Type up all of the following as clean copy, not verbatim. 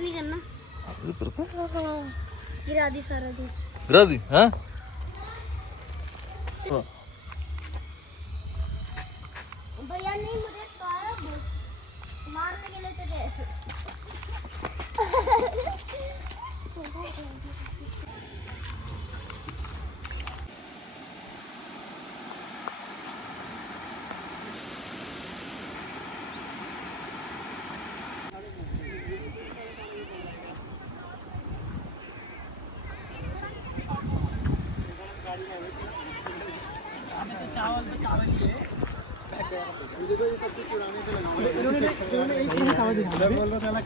नहीं करना। गिरा दी सारा दूध। गिरा दी हाँ? भैया नहीं मुझे मारने के लिए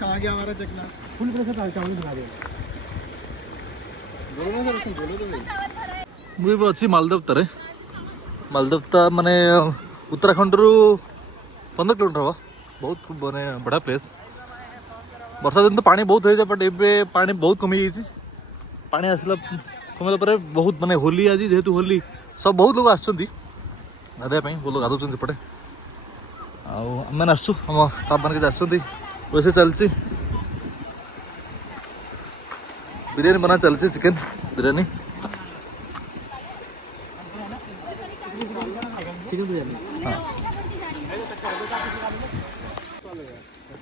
कहाँ गया हमारा चकना फुल तरह से चावल बना दिया मुझे भी अच्छी मालदेवता रे मालदेवता माने उत्तराखंड रु 15 किलोमीटर हम बहुत माने बढ़िया प्लेस वर्षा दिन तो पानी बहुत हो जाए बट एबे पानी बहुत कमी जाइए पानी आसला कमिला पर बहुत माने होली आज जेहेतु होली सब बहुत लोग आसछन्ती गाधे बहुत लोग गाधुछन सेपटे आम आसु आम स्टाफ मान के आसछन्ती वैसे चलती बिरयानी बना चलती चिकेन बिरयानी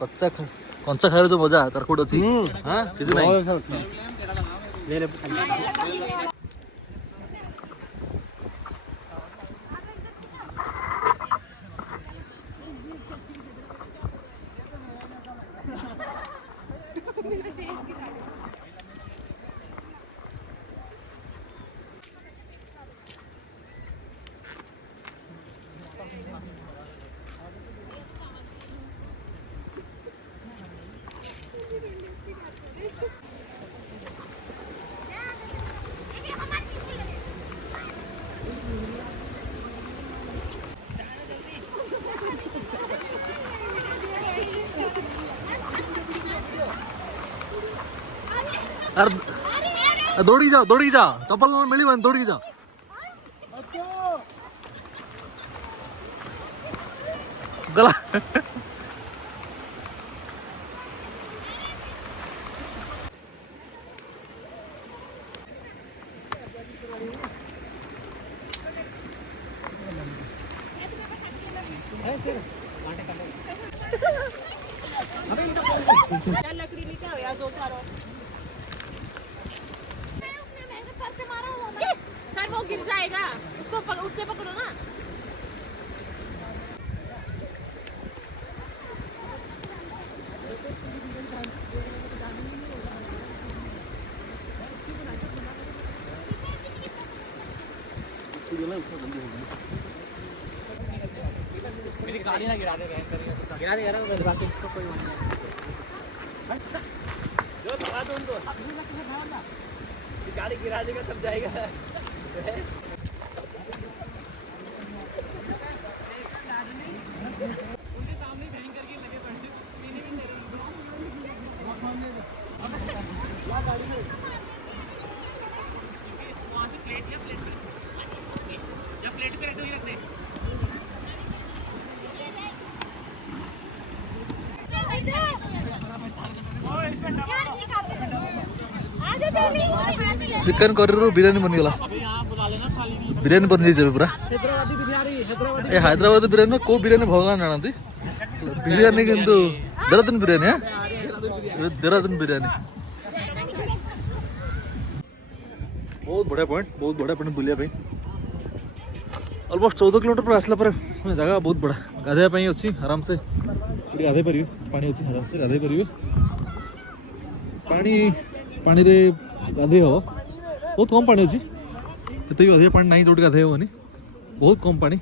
कंचा खाए जो मजा तार कोड अच्छी हाँ किसी नहीं दौड़ी जाओ चप्पल मिली बन दौड़ी जाओ गला लकड़ी लेके या दो चारों सर वो गिर जाएगा उसको उससे पकड़ो ना मेरी गाड़ी ना गिरा दे बाकी इसको कोई जो दबा दो उनको गाड़ी गिरा देगा तब जाएगा उनके सामने भयंकर के लगे पड़े पीने भी नहीं गाड़ी में वहाँ से प्लेट या प्लेट पे रहते हुए रखते चिकन करी बिरियानी बनीगला बिरियानी बन जाइए पूरा हैदराबादी बिरयानी हैदराबादी ए हैदराबाद बिरियानी को बिरियानी भगवान जानती बिरियानी किंतु देहरादून बिरियानी है देहरादून बिरियानी बहुत बढ़िया पॉइंट बुलिया ऑलमोस्ट 14 किलोमीटर पर आसला पर जगह बहुत बड़ा गाधे अच्छी आराम से गाधे पारे पानी अच्छी आराम से गाधे पारे पानी रे गाधे हम बहुत कम पानी अच्छी एत भी अधिक पानी ना जो गाधे हेनी बहुत कम पानी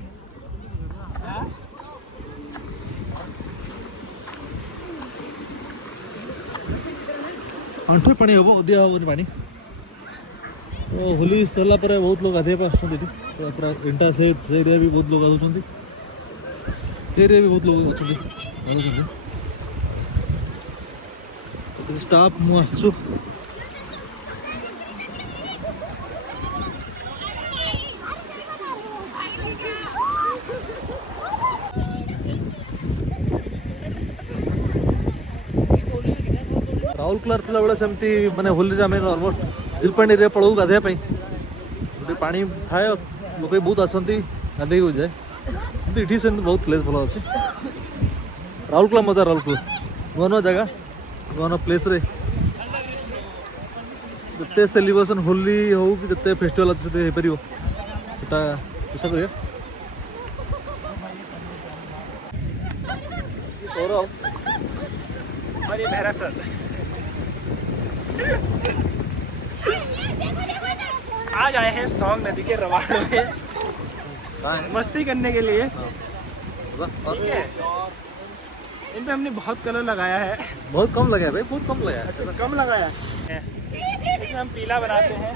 अंठे पानी हम अधिक हेनी पानी तो होली सरला बहुत लोग गाधे पूरा एंटा से एरिया भी बहुत लोग गाधुंट एरिया भी बहुत लोग अच्छा गाधुंट स्टाफ मुझे आसचु राउरकेला थी बेले सेमती माने होली आम अलमोस्ट जिलपांड एरिया पड़ू गाधे पानी थाए लोक बहुत आसती गाधे जाए ये से बहुत प्लेस भल अच्छे राउरकेला मजा राउरकेला नुआ नुआ जगह नुआ नुआ प्लेस रे जिते सेलिब्रेशन होली हो कि जिते फेस्टिवल अच्छे से पार चेष्टा करिए सौरभ और ये मेहरा सर आज आए हैं सॉन्ग नदी के रवाड़ में मस्ती करने के लिए ठीक है इन पे हमने बहुत कलर लगाया है बहुत कम लगाया भाई बहुत कम लगाया अच्छा कम लगाया है इसमें हम पीला बनाते हैं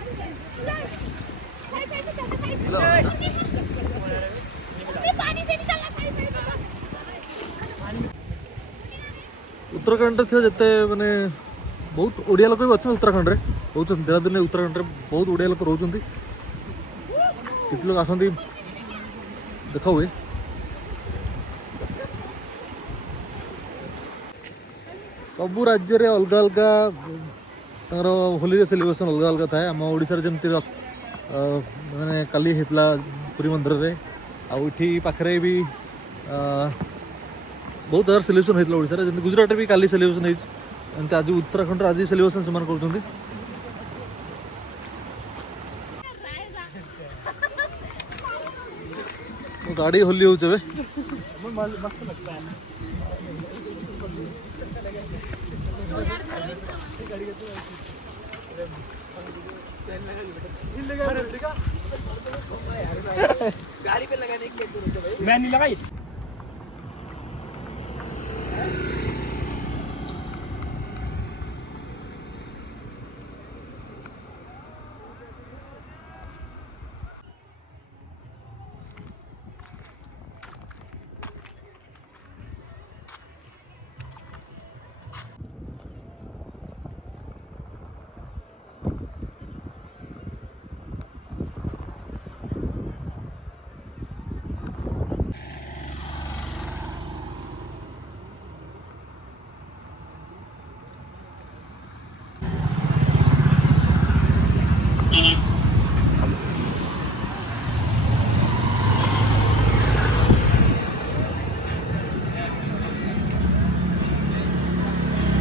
उत्तराखंड थी जिते माने बहुत ओडिया लोक भी अच्छा उत्तराखंड रे रोचन देहरादून उत्तराखंड रे बहुत ओडिया लोक रोचन किसी लोग आसती देखा हुए सबू राज्य रे अलग अलग होली सेलिब्रेशन अलग अलग थाए आम ओडिशा रे जमती माने काली हेतला पुरी मंदिर रे आउठी पाखरे भी बहुत जगह सेलिब्रेशन होता ओडिशा रे जमती गुजरात भी काली सेलिब्रेशन होइछ एमती आज उत्तराखंड आज सेलिब्रेशन से कर गाड़ी होली हो मस्त लगता है गाड़ी पे लगाने के लिए मैं नहीं लगाई